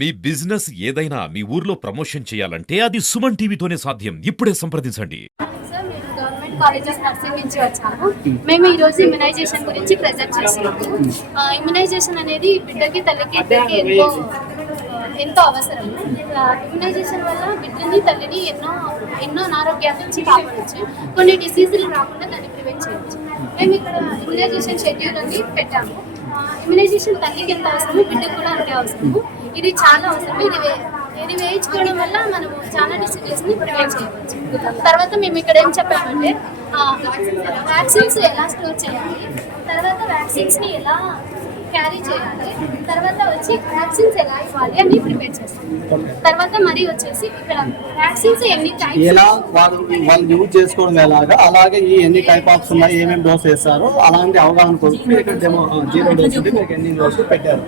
మీ business ఏదైనా మీ ఊర్లో promotion చేయాలంటే అది సుమన్ టీవీతోనే సాధ్యం. ఇప్పుడే సంప్రదించండి. సార్, నేను గవర్నమెంట్ కాలేజ్ ఆఫ్ నర్సింగ్ నుంచి వచ్చాను. మేము ఈ రోజు ఇమ్యునైజేషన్ గురించి ప్రెజెంట్ చేస్తున్నాము. ఇమ్యునైజేషన్ అనేది బిడ్డకి తల్లికి ఇద్దరికి ఎంతో అవసరం. ఇమ్యునైజేషన్ వల్ల బిడ్డని తల్లిని ఎన్నో అనారోగ్యాల నుంచి కాపాడవచ్చు. కొన్ని డిసీజులు రాకుండా దాన్ని ప్రివెంట్ చేయవచ్చు. మేము ఇక్కడ ఇమ్యునైజేషన్ షెడ్యూల్ అని పెట్టాము. ఇమ్యునైజేషన్ తల్లికి ఎంత అవసరమో బిడ్డకు కూడా అంతే అవసరము. ఇది చాలా అవసరం. ఇది వేయించుకోవడం వల్ల మనము చాలా డిసీజెస్ని ప్రివెంట్ చేయవచ్చు. తర్వాత మేము ఇక్కడ ఏం చెప్పామంటే వ్యాక్సిన్స్ ఎలా స్టోర్ చేయాలి, తర్వాత వ్యాక్సిన్స్ని ఎలా క్యారీ చేయాలి, తర్వాత వచ్చి వ్యాక్సిన్స్ ఎలా ఇవ్వాలి అని ప్రిపేర్ చేస్తాం. తర్వాత మరి వచ్చేసి ఇక్కడ వ్యాక్సిన్స్ ఎన్ని టైప్స్ ఎలా వాళ్ళు యూజ్ చేసుకోవడం ఎలాగా, అలాగే ఈ ఎన్ని టైప్ ఆఫ్స్ ఉన్నాయి, ఏమేమి డోస్ వేస్తారు, అలాంటి అవగాహన కోసం ఇక్కడ డెమో 0 డోస్ ఉంటే మీకు ఎన్ని డోస్ పెట్టారు.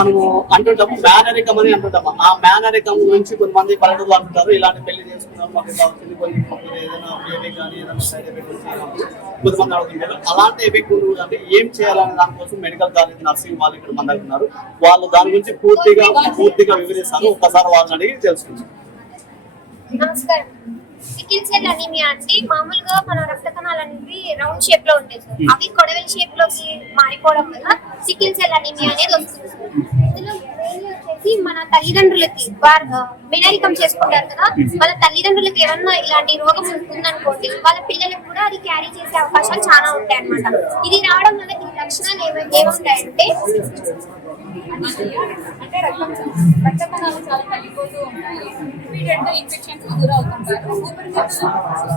మనము అంటుంటాము మేనరికం అని అంటుంటాము. ఆ మేనరికం గురించి కొంతమంది పల్లెటూరు అంటుంటారు, ఇలాంటి పెళ్లి చేసుకున్నాము మాకు ఇలా వచ్చింది, కొన్ని ఏదైనా బేబీ కానీ ఏదైనా సైడ్ ఎఫెక్ట్ కొంతమంది అడుగుతుంటారు. అలాంటి ఎఫెక్ట్ అంటే ఏం చేయాలనే దానికోసం మెడికల్ కాలేజ్ నర్సింగ్ వాళ్ళు ఇక్కడ మన దగ్గర ఉన్నారు. వాళ్ళు దాని గురించి పూర్తిగా వివరిస్తారు. ఒక్కసారి వాళ్ళని అడిగి తెలుసుకుంటారు. నమస్కారం. సికిల్ సెల్ అనీమియా అంటే మామూలుగా మన రక్త కణాలు అనేవి రౌండ్ షేప్ లో ఉంటాయి సార్. అవి కొడవలి షేప్ లోకి మారిపోవడం వల్ల సికిల్ సెల్ అనీమియా అనేది వస్తుంది. ఇందులో వచ్చేసి మన తల్లిదండ్రులకి మెనరికం చేసుకుంటారు కదా, వాళ్ళ తల్లిదండ్రులకి ఏమన్నా ఇలాంటి రోగం ఉందనుకోండి, వాళ్ళ పిల్లలకు కూడా అది క్యారీ చేసే అవకాశాలు చాలా ఉంటాయి అన్నమాట. ఇది రావడం వల్ల ఈ లక్షణాలు ఏముంటాయంటే రక్త కణాలు చాలా తగ్గిపోతూ ఉంటాయి. రిపీటెడ్గా ఇన్ఫెక్షన్స్ గురవుతుంటారు.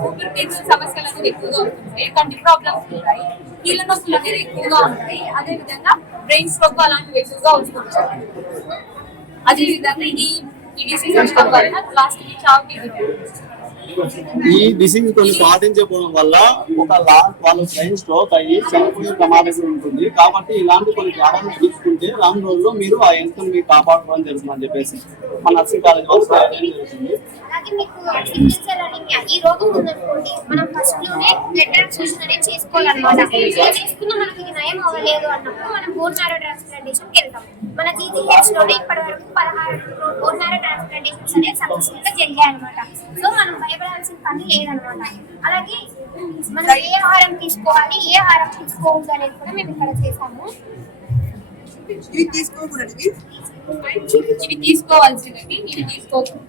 ఊపిరితిత్తుల సమస్యలు అనేది ఎక్కువగా ఉంటుంటాయి. కంటి ప్రాబ్లమ్స్ ఉంటాయి. కీళ్ళ నొప్పులు అనేది ఎక్కువగా ఉంటాయి. అదేవిధంగా బ్రెయిన్ స్ట్రోక్ అలాంటివి ఎక్కువగా వస్తుంటాయి. అదేవిధంగా ఈ డిసీజ్ వచ్చడం వల్ల లాస్ట్ కి చావుకి గురవుతుంది. ఈ డిసీజ్ కొన్ని పాటించకపోవడం వల్ల వాళ్ళ బ్రెయిన్ స్ట్రోక్ అయ్యి చనిపోయే ప్రమాదం ఉంటుంది. కాబట్టి ఇలాంటి కొన్ని జాగ్రత్తలు తీసుకుంటే రాను రోజుల్లో మీరు ఆ హెల్త్ మీరు కాపాడుకోవడం జరుగుతుందని చెప్పేసి మన నర్సింగ్ కాలేజ్ వాళ్ళు జరుగుతుంది. అలాగే మీకు సికిల్ సెల్ అనీమియా ఈ రోగం ఉందనుకోండి, మనం ఫస్ట్ లోనే బ్లడ్ ట్రాన్స్ఫ్యూషన్ అనేది చేసుకోవాలన్నమాట. చేసుకున్న మనకి ఇది నయం అవ్వలేదు అన్నప్పుడు మనం బోన్ మ్యారో ట్రాన్స్ప్లాంటేషన్ కి వెళ్తాం. మన జీజీహెచ్ లోనే ఇప్పటి వరకు 16 బోన్ మ్యారో ట్రాన్స్ప్లాంటేషన్స్ అనేది సక్సెస్ఫుల్ గా జరిగాయి అనమాట. సో మనం భయపడాల్సిన పని లేదనమాట. అలాగే మనం ఏ ఆహారం తీసుకోవాలి, ఏ ఆహారం తీసుకోవద్దు అనేది కూడా మేము ఇక్కడ చేసాము. ఇవి తీసుకోకూడదు, ఇవి తీసుకోవాల్సినవి, ఇవి తీసుకోకూడదు.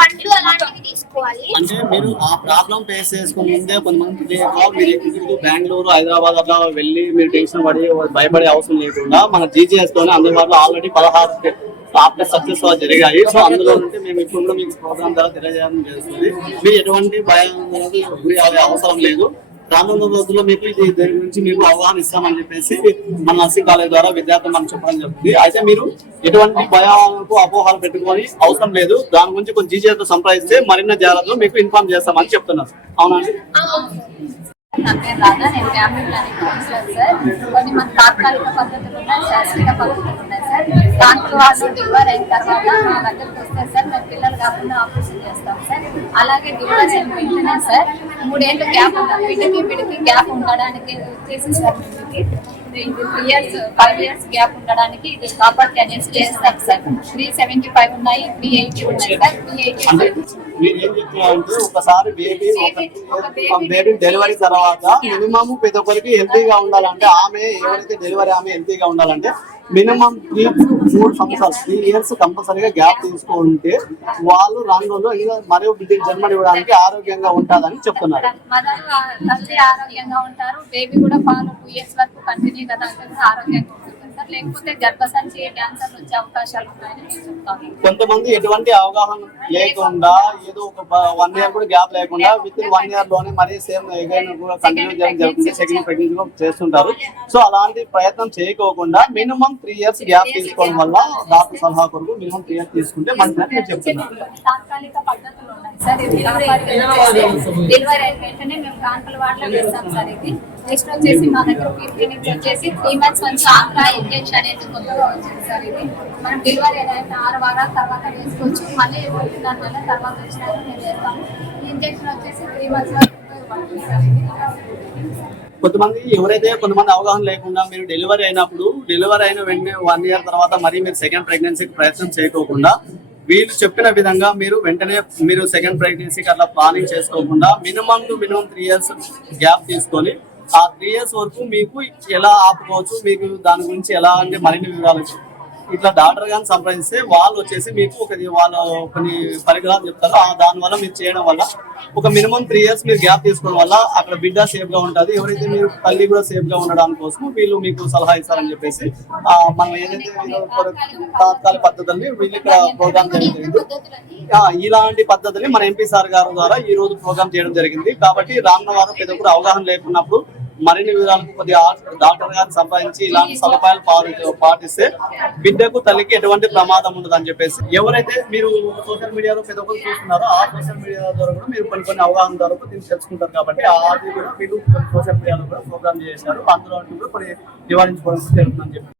పండ్లు అలాంటివి తీసుకోవాలి. అంటే మీరు ఆ ప్రాబ్లం ఫేస్ చేసుకుని ముందే కొంతమంది మీరు ఎక్కడికి బెంగళూరు, హైదరాబాద్ అట్లా వెళ్ళి మీరు టెన్షన్ పడి భయపడే అవసరం లేకుండా మన జీజీఎస్ లోనే అందుబాటులో ఆల్రెడీ 16 ఆఫ్టర్ సక్సెస్ జరిగాయి. సో అందులో నుండి మేము ఇప్పుడు మీకు ప్రోగ్రామ్ ద్వారా తెలియజేయడం జరుగుతుంది. మీరు ఎటువంటి భయం గురి అయ్యే అవసరం లేదు. రానున్న రోజుల్లో మీకు దీని గురించి మీకు అవగాహన ఇస్తామని చెప్పేసి మన నర్సింగ్ కాలేజ్ ద్వారా విద్యార్థులు మనం చెప్పడం జరుగుతుంది. అయితే మీరు ఎటువంటి భయాలకు అపోహాలు పెట్టుకొని అవసరం లేదు. దాని గురించి కొంచెం జీజీతో సంప్రదిస్తే మరిన్ని జాగ్రత్తలు మీకు ఇన్ఫార్మ్ చేస్తామని చెప్తున్నారు. అవునండి. నా పేరు రాధా. నేను ఫ్యామిలీ ప్లానింగ్ కౌన్సిలర్ సార్. కొన్ని మన తాత్కాలిక పద్ధతులు ఉన్నాయి, శాశ్వత పద్ధతులు ఉన్నాయి సార్. దాంట్లో వాళ్ళు డెలివరీ అయిన తర్వాత మా దగ్గరికి వస్తే సార్ మేము పిల్లలు కాకుండా ఆపరేషన్ చేస్తాం సార్. అలాగే డెలివరీ అయిన వెంటనే సార్ 3 ఏళ్ళు గ్యాప్ ఉంటాం. బిడ్డకి గ్యాప్ ఉండడానికి వచ్చేసి సార్ 5 years గ్యాప్ ఉండడానికి ఇది ప్రాపర్టీ అనేసి చేస్తాం సార్. 375 ఉన్నాయి, 380 ఉన్నాయి సార్. 380 మీరు ఏం చెప్తున్నారంటే ఒకసారి బేబీ డెలివరీ తర్వాత మినిమం ప్రతి ఒక్కరికి హెల్తీగా ఉండాలంటే ఎవరైతే డెలివరీ హెల్తీగా ఉండాలంటే మినిమం 3 సంవత్సరాలు 3 years కంపల్సరీగా గ్యాప్ తీసుకుంటే వాళ్ళు రాను రోజుల్లో మరో బిడ్డకి జన్మనివ్వడానికి ఆరోగ్యంగా ఉంటుందని చెప్తున్నారు. తల్లి ఆరోగ్యంగా ఉంటారు, బేబీ కూడా పాలు 2 years వరకు కంటిన్యూ కదా ఆరోగ్యంగా ఉంటుంది సార్. లేకపోతే గర్భసంచి క్యాన్సర్ వచ్చే అవకాశాలు ఉన్నాయని నేను చెప్తాను. కొంతమంది ఎటువంటి అవగాహన లేకుండా ఏదో ఒక 1 year కూడా గ్యాప్ లేకుండా విత్ ఇన్ 1 year లోనే మరీ సేమ్ కూడా కంటిన్యూ చేయడం జరుగుతుంది. సెకండ్ ప్రెగ్నెన్సీ చేస్తుంటారు. సో అలాంటి ప్రయత్నం చేయకోకుండా మినిమం 3 years గ్యాప్ తీసుకోవడం వల్ల డాక్టర్ సలహా కొరకు మినిమం 3 years తీసుకుంటే మంచిదని చెప్తున్నారు. తాత్కాలిక పద్ధతులు ఉన్నాయి సార్. డెలివరీ అయిన వెంటనే మేము కాన్పుల వాటిలో వేస్తాం సార్. ఇది నెక్స్ట్ వచ్చేసి మా దగ్గర క్లినిక్స్ వచ్చేసి 3 months నుంచి ఆంధ్ర ఇంజెక్షన్ అనేది కొత్తగా వచ్చింది సార్. ఇది మనం డెలివరీ అయిన 6 వారాల తర్వాత వేసుకోవచ్చు. మళ్ళీ 1.5 నెలల తర్వాత వచ్చినప్పుడు మేము వేస్తాము. ఈ ఇంజెక్షన్ వచ్చేసి 3 months వరకు ఉపయోగపడుతుంది సార్. కొంతమంది అవగాహన లేకుండా మీరు డెలివరీ అయిన వెంటనే 1 year తర్వాత మరీ మీరు సెకండ్ ప్రెగ్నెన్సీకి ప్రయత్నం చేయకోకుండా వీళ్ళు చెప్పిన విధంగా మీరు సెకండ్ ప్రెగ్నెన్సీకి అట్లా ప్లానింగ్ చేసుకోకుండా మినిమం 3 years గ్యాప్ తీసుకొని ఆ 3 years వరకు మీకు ఎలా ఆపుకోవచ్చు, మీకు దాని గురించి ఎలా అంటే మరిన్ని వివరాలు ఇట్లా డాక్టర్ గాని సంప్రదిస్తే వాళ్ళు వచ్చేసి మీకు కొన్ని పరికరాలు చెప్తారు. దాని వల్ల మీరు చేయడం వల్ల ఒక మినిమం 3 years మీరు గ్యాప్ తీసుకోవడం వల్ల అక్కడ బిడ్డ సేఫ్ గా ఉంటుంది. ఎవరైతే మీరు తల్లి కూడా సేఫ్ గా ఉండడానికి కోసం వీళ్ళు మీకు సలహా ఇస్తారని చెప్పేసి మనం ఏదైతే తాత్కాలిక పద్ధతుల్ని వీళ్ళు ఇక్కడ ప్రోగ్రామ్ చేయడం జరిగింది. ఇలాంటి పద్ధతుల్ని మన ఎంపీ సార్ గారి ద్వారా ఈ రోజు ప్రోగ్రామ్ చేయడం జరిగింది. కాబట్టి రానున్న వారం పెద్ద కూడా అవగాహన లేకున్నప్పుడు మరిన్ని వివరాలకు కొద్దిగా డాక్టర్ గారిని సంపాదించి ఇలాంటి సదుపాయాలు పాటిస్తే బిడ్డకు తల్లికి ఎటువంటి ప్రమాదం ఉండదని చెప్పేసి ఎవరైతే మీరు సోషల్ మీడియాలో పెద్ద ఒక్కరు చూస్తున్నారో ఆ సోషల్ మీడియా ద్వారా కూడా మీరు కొన్ని అవగాహన ద్వారా దీన్ని తెలుసుకుంటారు. కాబట్టి అది కూడా మీరు సోషల్ మీడియాలో కూడా ప్రోగ్రామ్ చేశారు. అందులో కూడా కొన్ని నివారించుకోవడం జరుగుతుందని చెప్పి